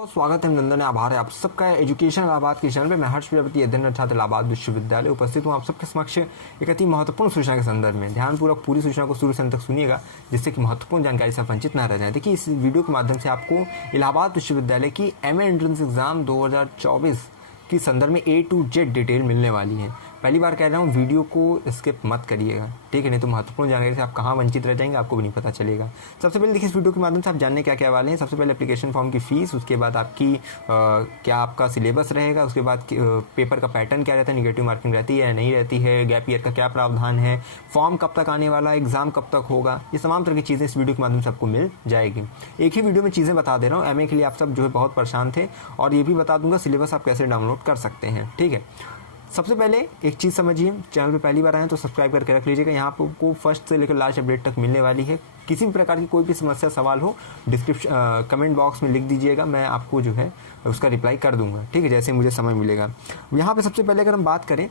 तो स्वागत है नंदन, आभार है आप सबका एजुकेशन इलाहाबाद के चैनल पे। मैं हर्ष प्रजापति अध्ययन छात्र इलाहाबाद विश्वविद्यालय उपस्थित हूँ आप सबके समक्ष एक अति महत्वपूर्ण सूचना के संदर्भ में। ध्यानपूर्वक पूरी सूचना को शुरू से अंत तक सुनिएगा, जिससे कि महत्वपूर्ण जानकारी से वंचित न रह जाए। देखिए, इस वीडियो के माध्यम से आपको इलाहाबाद विश्वविद्यालय की एमए एंट्रेंस एग्जाम 2024 की संदर्भ में A to Z डिटेल मिलने वाली है। पहली बार कह रहा हूँ, वीडियो को स्किप मत करिएगा, ठीक है? नहीं तो महत्वपूर्ण जानकारी से आप कहाँ वंचित रह जाएंगे, आपको भी नहीं पता चलेगा। सबसे पहले देखिए, इस वीडियो के माध्यम से आप जानने क्या क्या वाले हैं। सबसे पहले एप्लीकेशन फॉर्म की फ़ीस, उसके बाद आपकी क्या आपका सिलेबस रहेगा, उसके बाद पेपर का पैटर्न क्या रहता है, निगेटिव मार्किंग रहती है या नहीं रहती है, गैप ईयर का क्या प्रावधान है, फॉर्म कब तक आने वाला है, एग्जाम कब तक होगा, ये तमाम तरह की चीज़ें इस वीडियो के माध्यम से आपको मिल जाएगी। एक ही वीडियो में चीज़ें बता दे रहा हूँ। एमए के लिए आप सब जो है बहुत परेशान थे, और ये भी बता दूंगा सिलेबस आप कैसे डाउनलोड कर सकते हैं, ठीक है? सबसे पहले एक चीज़ समझिए, चैनल पे पहली बार आए तो सब्सक्राइब करके रख लीजिएगा। यहाँ आपको फर्स्ट से लेकर लास्ट अपडेट तक मिलने वाली है। किसी भी प्रकार की कोई भी समस्या सवाल हो, डिस्क्रिप्शन कमेंट बॉक्स में लिख दीजिएगा, मैं आपको जो है उसका रिप्लाई कर दूंगा, ठीक है, जैसे मुझे समय मिलेगा। यहाँ पे सबसे पहले अगर हम बात करें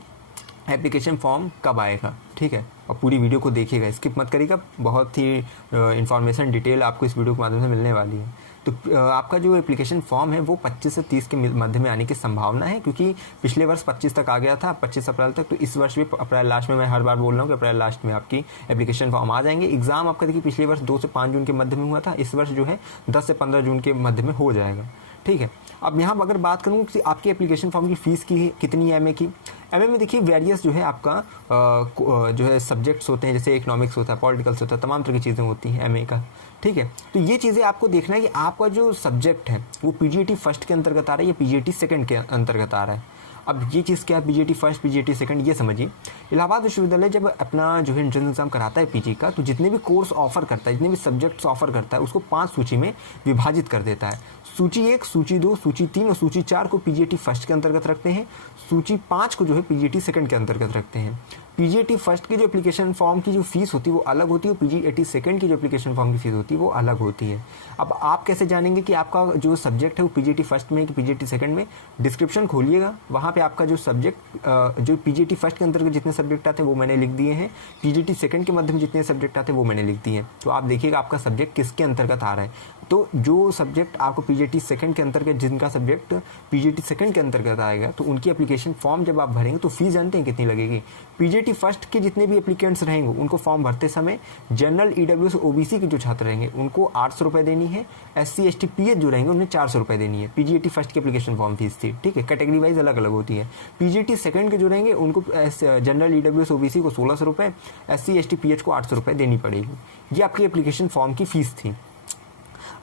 एप्लीकेशन फॉर्म कब आएगा, ठीक है, और पूरी वीडियो को देखिएगा, स्किप मत करिएगा। बहुत ही इन्फॉर्मेशन डिटेल आपको इस वीडियो के माध्यम से मिलने वाली है। तो आपका जो एप्लीकेशन फॉर्म है वो 25 से 30 के मध्य में आने की संभावना है, क्योंकि पिछले वर्ष 25 तक आ गया था, 25 अप्रैल तक। तो इस वर्ष भी अप्रैल लास्ट में, मैं हर बार बोल रहा हूँ कि अप्रैल लास्ट में आपकी एप्लीकेशन फॉर्म आ जाएंगे। एग्जाम आपका देखिए पिछले वर्ष 2 से 5 जून के मध्य में हुआ था, इस वर्ष जो है 10 से 15 जून के मध्य में हो जाएगा, ठीक है। अब यहाँ अगर बात करूँ कि आपकी एप्लीकेशन फॉर्म की फ़ीस की कितनी है एमए की। एमए में देखिए वेरियस जो है आपका जो है सब्जेक्ट्स होते हैं, जैसे इकोनॉमिक्स होता है, पॉलिटिकल्स होता है, तमाम तरह की चीज़ें होती हैं एमए का, ठीक है। तो ये चीज़ें आपको देखना है कि आपका जो सब्जेक्ट है वो पीजीटी फर्स्ट के अंतर्गत आ रहा है या पीजीटी सेकंड के अंतर्गत आ रहा है। अब ये चीज़ क्या है, पीजीटी फर्स्ट पीजीटी सेकंड, ये समझिए। इलाहाबाद विश्वविद्यालय जब अपना जो है एंट्रेंस एग्जाम कराता है पीजी का, तो जितने भी कोर्स ऑफर करता है, जितने भी सब्जेक्ट्स ऑफर करता है, उसको 5 सूची में विभाजित कर देता है। सूची 1, सूची 2, सूची 3 और सूची 4 को पीजीटी फर्स्ट के अंतर्गत रखते हैं। सूची 5 को जो है पीजीटी सेकंड के अंतर्गत रखते हैं। पीजीटी फर्स्ट की जो एप्लीकेशन फॉर्म की जो फीस होती है वो अलग होती है, पीजीटी सेकंड की जो एप्लीकेशन फॉर्म की फीस होती है वो अलग होती है। अब आप कैसे जानेंगे कि आपका जो सब्जेक्ट है वो पीजीटी फर्स्ट में कि पीजीटी सेकंड में? डिस्क्रिप्शन खोलिएगा, वहाँ पे आपका जो सब्जेक्ट जो पीजीटी फर्स्ट के अंतर्गत जितने सब्जेक्ट आते हैं वो मैंने लिख दिए हैं, पीजीटी सेकंड के मध्य में जितने सब्जेक्ट आते हैं वो मैंने लिख दिए हैं। तो आप देखिएगा आपका सब्जेक्ट किसके अंतर्गत आ रहा है। तो जो सब्जेक्ट आपको पीजीटी सेकंड के अंतर्गत, जिनका सब्जेक्ट पीजीटी सेकंड के अंतर्गत आएगा, तो उनकी एप्लीकेशन फॉर्म जब आप भरेंगे तो फीस जानते हैं कितनी लगेगी? पीजीटी फर्स्ट के जितने भी एप्लीकेंट्स रहेंगे उनको फॉर्म भरते समय जनरल, ईडब्ल्यूएस, ओबीसी के जो छात्र रहेंगे उनको 800 रुपये देनी है। एससी, एसटी, पीएच जो रहेंगे उन्हें 400 रुपये देनी है। पीजीटी फर्स्ट की एप्लीकेशन फॉर्म फीस थी, ठीक है, कैटेगरी वाइज अलग अलग होती है। पीजीटी सेकंड के जो रहेंगे उनको जनरल, ईडब्ल्यूएस, ओबीसी को 1600 रुपये, एससी, एसटी, पीएच को 800 रुपये देनी पड़ेगी। ये आपकी एप्लीकेशन फॉर्म की फीस थी।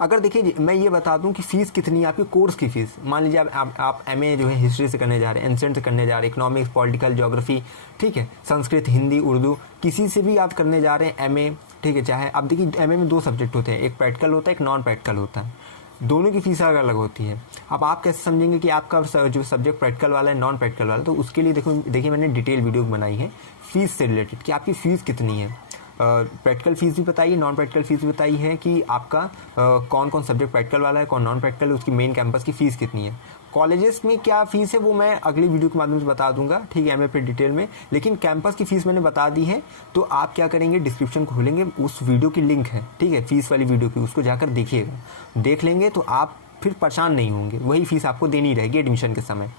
अगर देखिए मैं ये बता दूं कि फ़ीस कितनी है आपके कोर्स की फ़ीस। मान लीजिए आप एमए जो है हिस्ट्री से करने जा रहे हैं, एंसेंट से करने जा रहे हैं, इकोनॉमिक्स, पॉलिटिकल, ज्योग्राफी, ठीक है, संस्कृत, हिंदी, उर्दू, किसी से भी आप करने जा रहे हैं एमए, ठीक है। चाहे अब देखिए एमए में 2 सब्जेक्ट होते हैं, एक प्रैक्टिकल होता है, एक नॉन प्रैक्टिकल होता है, दोनों की फीस अलग अलग होती है। अब आप कैसे समझेंगे कि आपका जो सब्जेक्ट प्रैक्टिकल वाला है, नॉन प्रैक्टिकल वाला, तो उसके लिए देखिए मैंने डिटेल वीडियो बनाई है फीस से रिलेटेड कि आपकी फ़ीस कितनी है। प्रैक्टिकल फीस भी बताइए, नॉन प्रैक्टिकल फीस भी बताई है कि आपका कौन कौन सब्जेक्ट प्रैक्टिकल वाला है, कौन नॉन प्रैक्टिकल, उसकी मेन कैंपस की फ़ीस कितनी है। कॉलेजेस में क्या फ़ीस है वो मैं अगली वीडियो के माध्यम से बता दूंगा, ठीक है, एमए पे डिटेल में। लेकिन कैंपस की फ़ीस मैंने बता दी है। तो आप क्या करेंगे, डिस्क्रिप्शन खोलेंगे, उस वीडियो की लिंक है, ठीक है, फीस वाली वीडियो की, उसको जाकर देखिएगा। देख लेंगे तो आप फिर परेशान नहीं होंगे, वही फीस आपको देनी रहेगी एडमिशन के समय।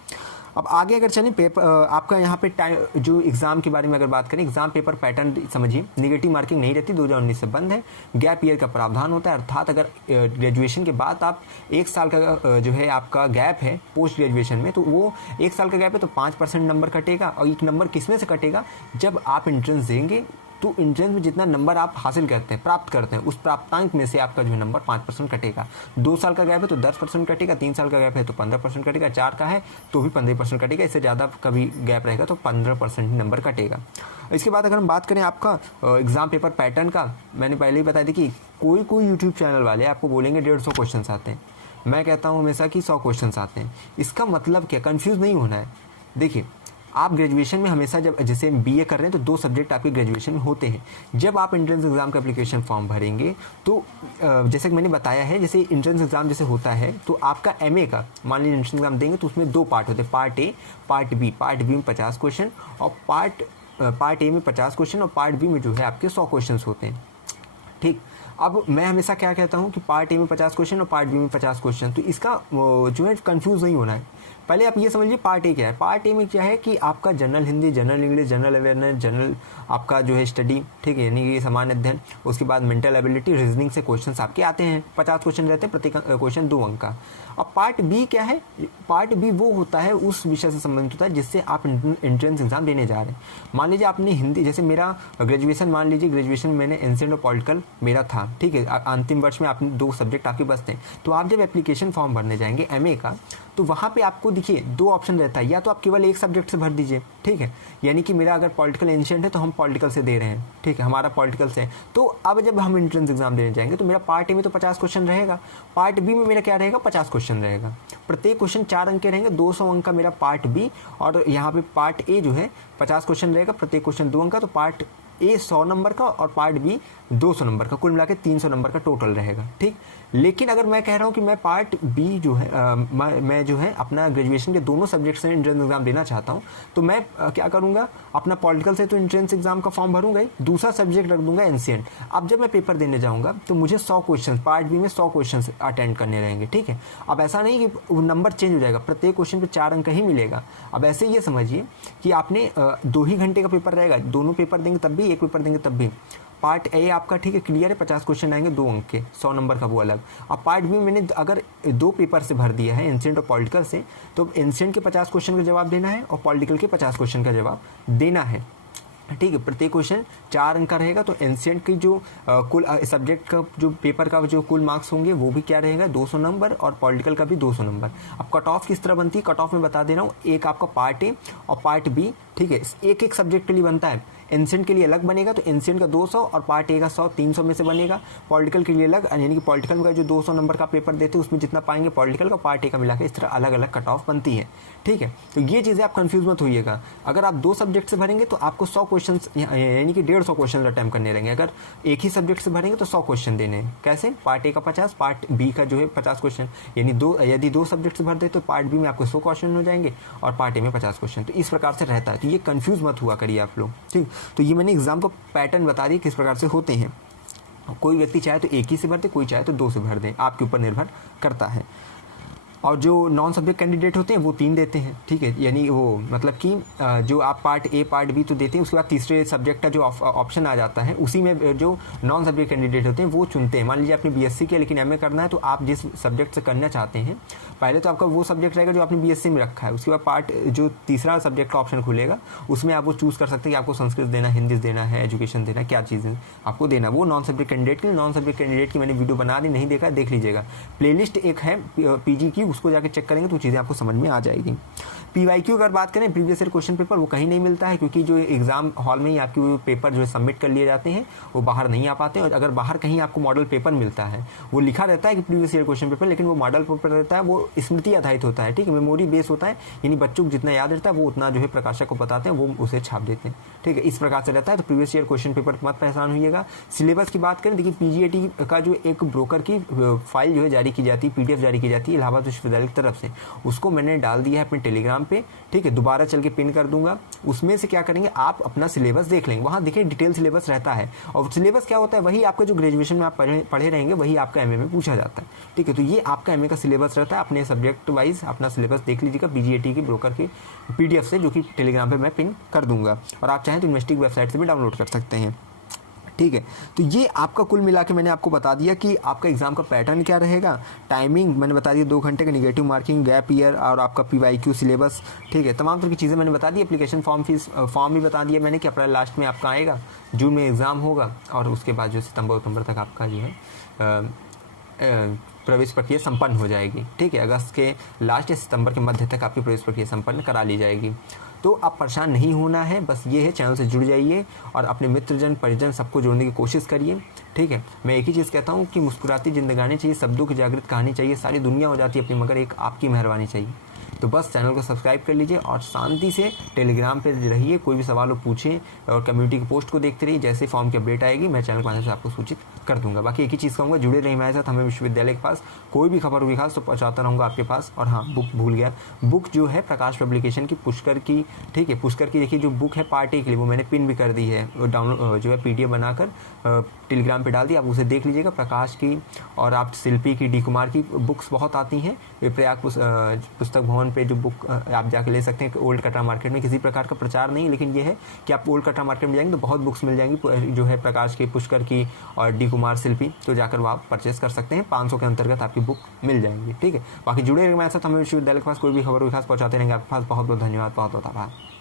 अब आगे अगर चलें, पेपर आपका यहाँ पे टाइम जो एग्ज़ाम के बारे में अगर बात करें, एग्ज़ाम पेपर पैटर्न समझिए, निगेटिव मार्किंग नहीं रहती, 2019 से बंद है। गैप ईयर का प्रावधान होता है, अर्थात अगर ग्रेजुएशन के बाद आप 1 साल का जो है आपका गैप है पोस्ट ग्रेजुएशन में, तो वो 1 साल का गैप है तो 5% नंबर कटेगा। और एक नंबर किस में से कटेगा, जब आप एंट्रेंस देंगे तो एंट्रेंस में जितना नंबर आप हासिल करते हैं, प्राप्त करते हैं, उस प्राप्तांक में से आपका जो है नंबर 5% कटेगा। 2 साल का गैप है तो 10% कटेगा, 3 साल का गैप है तो 15% कटेगा, 4 का है तो भी 15% कटेगा, इससे ज़्यादा कभी गैप रहेगा तो 15% नंबर कटेगा। इसके बाद अगर हम बात करें आपका एग्ज़ाम पेपर पैटर्न का, मैंने पहले ही बताया था कि कोई यूट्यूब चैनल वाले आपको बोलेंगे 150 क्वेश्चन आते हैं, मैं कहता हूँ हमेशा कि 100 क्वेश्चन आते हैं। इसका मतलब क्या, कन्फ्यूज़ नहीं होना है। देखिए आप ग्रेजुएशन में हमेशा, जब जैसे बीए कर रहे हैं तो 2 सब्जेक्ट आपके ग्रेजुएशन में होते हैं। जब आप एंट्रेंस एग्जाम का एप्लीकेशन फॉर्म भरेंगे तो जैसे कि मैंने बताया है, जैसे एंट्रेंस एग्जाम जैसे होता है तो आपका एमए का मान लीजिए एंट्रेंस एग्जाम देंगे तो उसमें 2 पार्ट होते हैं, part A, part B. Part B में 50 क्वेश्चन और पार्ट ए में 50 क्वेश्चन और पार्ट बी में जो है आपके 100 क्वेश्चन होते हैं, ठीक। अब मैं हमेशा क्या कहता हूँ कि पार्ट ए में 50 क्वेश्चन और पार्ट बी में 50 क्वेश्चन, तो इसका जो है कंफ्यूज नहीं होना है। पहले आप ये समझिए पार्ट ए क्या है। पार्ट ए में क्या है कि आपका general Hindi, general English, general awareness, general आपका जो है स्टडी, ठीक है, यानी कि सामान्य अध्ययन, उसके बाद मेंटल एबिलिटी, रीजनिंग से क्वेश्चंस आपके आते हैं। 50 क्वेश्चन रहते हैं, प्रत्येक क्वेश्चन 2 अंक का। अब पार्ट बी क्या है? पार्ट बी वो होता है, उस विषय से संबंधित होता है जिससे आप एंट्रेंस एग्जाम देने जा रहे हैं। मान लीजिए आपने हिंदी, जैसे मेरा ग्रेजुएशन, मान लीजिए ग्रेजुएशन मैंने एंशिएंट और पॉलिटिकल मेरा था, ठीक है, अंतिम वर्ष में आपने 2 सब्जेक्ट आपके पास थे। तो आप जब एप्लीकेशन फॉर्म भरने जाएंगे एमए का, तो वहाँ पे आपको देखिए 2 ऑप्शन रहता है, या तो आप केवल एक सब्जेक्ट से भर दीजिए, ठीक है, यानी कि मेरा अगर पॉलिटिकल एंशिएंट है तो हम पॉलिटिकल से दे रहे हैं, ठीक है, हमारा पॉलिटिकल से है। तो अब जब हम एंट्रेंस एग्जाम देने जाएंगे तो मेरा पार्ट ए में तो 50 क्वेश्चन रहेगा, पार्ट बी में मेरा क्या रहेगा? 50 क्वेश्चन रहेगा। प्रत्येक क्वेश्चन 4 अंक के रहेंगे, 200 अंक का मेरा पार्ट बी, और यहाँ पे पार्ट ए जो है 50 क्वेश्चन रहेगा, प्रत्येक क्वेश्चन 2 अंक का। तो पार्ट ए 100 नंबर का और पार्ट बी 200 नंबर का, कुल मिला के 300 नंबर का टोटल रहेगा, ठीक। लेकिन अगर मैं कह रहा हूँ कि मैं पार्ट बी जो है मैं जो है अपना ग्रेजुएशन के दोनों सब्जेक्ट से एंट्रेंस एग्जाम देना चाहता हूँ, तो मैं क्या करूँगा? अपना पॉलिटिकल से तो एंट्रेंस एग्जाम का फॉर्म भरूंगा ही, दूसरा सब्जेक्ट रख दूंगा एंशिएंट। अब जब मैं पेपर देने जाऊँगा तो मुझे 100 क्वेश्चन, पार्ट बी में 100 क्वेश्चन अटेंड करने रहेंगे, ठीक है। अब ऐसा नहीं कि वो नंबर चेंज हो जाएगा, प्रत्येक क्वेश्चन पर 4 अंक ही मिलेगा। अब ऐसे ये समझिए कि आपने 2 ही घंटे का पेपर रहेगा, दोनों पेपर देंगे तब भी, एक पेपर देंगे तब भी। पार्ट ए आपका ठीक है, क्लियर है, 50 क्वेश्चन आएंगे 2 अंक के, 100 नंबर का वो अलग। अब पार्ट बी मैंने अगर 2 पेपर से भर दिया है, एंशिएंट और पॉलिटिकल से, तो एंशिएंट के 50 क्वेश्चन का जवाब देना है और पॉलिटिकल के 50 क्वेश्चन का जवाब देना है, ठीक है। प्रत्येक क्वेश्चन 4 अंक का रहेगा। तो एंशिएंट की जो कुल सब्जेक्ट का जो पेपर का जो कुल मार्क्स होंगे वो भी क्या रहेगा? 200 नंबर, और पॉलिटिकल का भी 200 नंबर। अब कट ऑफ किस तरह बनती है? कट ऑफ में बता दे रहा हूँ, एक आपका पार्ट ए और पार्ट बी, ठीक है, एक एक सब्जेक्ट के लिए बनता है। एंशिएंट के लिए अलग बनेगा, तो एंशिएंट का 200 और पार्ट ए का 100, 300 में से बनेगा। पॉलिटिकल के लिए अलग, यानी कि पॉलिटिकल का जो 200 नंबर का पेपर देते हैं उसमें जितना पाएंगे पॉलिटिकल का, पार्ट ए का मिला के इस तरह अलग अलग कट ऑफ बनती है, ठीक है। तो ये चीज़ें आप कंफ्यूज मत होइएगा। अगर आप 2 सब्जेक्ट से भरेंगे तो आपको 100 क्वेश्चन, यानी कि 150 क्वेश्चन अटैम्प्ट करने रहेंगे। अगर एक ही सब्जेक्ट से भरेंगे तो 100 क्वेश्चन देने हैं। कैसे? पार्ट ए का 50, पार्ट बी का जो है 50 क्वेश्चन, यानी यदि 2 सब्जेक्ट से भर दे तो पार्ट बी में आपको 100 क्वेश्चन हो जाएंगे और पार्ट ए में 50 क्वेश्चन। तो इस प्रकार से रहता है, तो ये कंफ्यूज मत हुआ करिए आप लोग, ठीक। तो ये मैंने एग्जाम को पैटर्न बता दिए किस प्रकार से होते हैं। कोई व्यक्ति चाहे तो एक ही से भर दे, कोई चाहे तो 2 से भर दे, आपके ऊपर निर्भर करता है। और जो नॉन सब्जेक्ट कैंडिडेट होते हैं वो 3 देते हैं, ठीक है, यानी वो मतलब कि जो आप पार्ट ए पार्ट बी तो देते हैं, उसके बाद तीसरे सब्जेक्ट का जो ऑप्शन आ जाता है उसी में जो नॉन सब्जेक्ट कैंडिडेट होते हैं वो चुनते हैं। मान लीजिए आपने बीएससी किया लेकिन एमए करना है, तो आप जिस सब्जेक्ट से करना चाहते हैं पहले तो आपका वो सब्जेक्ट रहेगा जो आपने बीएससी में रखा है, उसके बाद पार्ट जो तीसरा सब्जेक्ट का ऑप्शन खुलेगा उसमें आप वो चूज़ कर सकते हैं कि आपको संस्कृत देना, हिंदी देना है, एजुकेशन देना, क्या चीज़ें आपको देना। वो नॉन सब्जेक्ट कैंडिडेट के लिए, नॉन सब्जेक्ट कैंडिडेट की मैंने वीडियो बना दी, नहीं देखा देख लीजिएगा, प्लेलिस्ट एक है पीजी की, उसको जाकर चेक करेंगे तो चीज़ें आपको समझ में आ जाएगी। पीवाईक्यू अगर बात करें, प्रीवियस ईयर क्वेश्चन पेपर, वो कहीं नहीं मिलता है क्योंकि जो एग्जाम हॉल में ही आपके पेपर जो है सबमिट कर लिए जाते हैं, वो बाहर नहीं आ पाते। और अगर बाहर कहीं आपको मॉडल पेपर मिलता है, वो लिखा रहता है कि प्रीवियस ईयर क्वेश्चन पेपर, लेकिन वो मॉडल पेपर रहता है, वो स्मृति आधारित होता है, ठीक है, मेमोरी बेस होता है, यानी बच्चों को जितना याद रहता है वो उतना जो है प्रकाशक को बताते हैं, वो उसे छाप देते हैं, ठीक है, इस प्रकार से रहता है। तो प्रीवियस ईयर क्वेश्चन पेपर मत परेशान होइएगा। सिलेबस की बात करें, देखिए पीजीएटी का जो एक ब्रोकर की फाइल जो है जारी की जाती है, पीडीएफ जारी की जाती है इलाहाबाद विश्वविद्यालय की तरफ से, उसको मैंने डाल दिया है अपने टेलीग्राम पे, ठीक है, दोबारा चल के पिन कर दूंगा। उसमें से क्या करेंगे, आप अपना सिलेबस देख लेंगे, वहाँ देखिए डिटेल सिलेबस रहता है, और सिलेबस क्या होता है, वही आपका जो ग्रेजुएशन में आप पढ़े रहेंगे वही आपका एमए में पूछा जाता है, ठीक है। तो ये आपका एमए का सिलेबस रहता है, अपने सब्जेक्ट वाइज अपना सिलेबस देख लीजिएगा पीजीएटी की ब्रोकर की पीडीएफ से, जो कि टेलीग्राम पे मैं पिन कर दूंगा, और आप चाहें तो यूनिवर्सिटी की वेबसाइट से भी डाउनलोड कर सकते हैं, ठीक है। तो ये आपका कुल मिला के मैंने आपको बता दिया कि आपका एग्जाम का पैटर्न क्या रहेगा। टाइमिंग मैंने बता दिया, 2 घंटे का, निगेटिव मार्किंग, गैप ईयर, और आपका पीवाईक्यू सिलेबस, ठीक है, तमाम तरह की चीज़ें मैंने बता दी। एप्लीकेशन फॉर्म फॉर्म भी बता दिया मैंने कि अप्रैल लास्ट में आपका आएगा, जून में एग्ज़ाम होगा, और उसके बाद जो सितंबर तक आपका जो है प्रवेश प्रक्रिया संपन्न हो जाएगी, ठीक है। अगस्त के लास्ट या सितंबर के मध्य तक आपकी प्रवेश प्रक्रिया संपन्न करा ली जाएगी। तो आप परेशान नहीं होना है, बस ये है, चैनल से जुड़ जाइए और अपने मित्रजन परिजन सबको जोड़ने की कोशिश करिए, ठीक है। मैं एक ही चीज़ कहता हूँ कि मुस्कुराती जिंदगानी चाहिए, शब्दों की जागृत कहानी चाहिए, सारी दुनिया हो जाती है अपनी, मगर एक आपकी मेहरबानी चाहिए, तो बस चैनल को सब्सक्राइब कर लीजिए और शांति से टेलीग्राम पे रहिए, कोई भी सवाल हो पूछें और कम्युनिटी की पोस्ट को देखते रहिए। जैसे फॉर्म की अपडेट आएगी मैं चैनल के माध्यम से आपको सूचित कर दूंगा। बाकी एक ही चीज़ कहूँगा, जुड़े रहिए हमारे साथ। हमें विश्वविद्यालय के पास कोई भी खबर होगी खास तो पहुँचाता रहूँगा आपके पास। और हाँ, बुक भूल गया, बुक जो है प्रकाश पब्लिकेशन की पुष्कर की, ठीक है, पुष्कर की देखिए जो बुक है पार्ट ए के लिए, वो मैंने पिन भी कर दी है, डाउनलोड जो है PDF बनाकर टेलीग्राम पे डाल दी, आप उसे देख लीजिएगा। प्रकाश की और आप शिल्पी की, डी कुमार की बुक्स बहुत आती हैं। प्रयाग पुस्तक भवन पे जो बुक आप जाके ले सकते हैं ओल्ड कटरा मार्केट में। किसी प्रकार का प्रचार नहीं, लेकिन ये है कि आप ओल्ड कटरा मार्केट में जाएंगे तो बहुत बुक्स मिल जाएंगी जो है प्रकाश की, पुष्कर की और डी कुमार, शिल्पी, तो जाकर वो आप परचेस कर सकते हैं। 500 के अंतर्गत आपकी बुक मिल जाएंगी, ठीक है। बाकी जुड़े रहिए हमारे साथ। हमें विश्वविद्यालय के पास कोई भी खबर खास पहुंचाते रहेंगे आपके पास। बहुत बहुत धन्यवाद, बहुत बहुत आभार।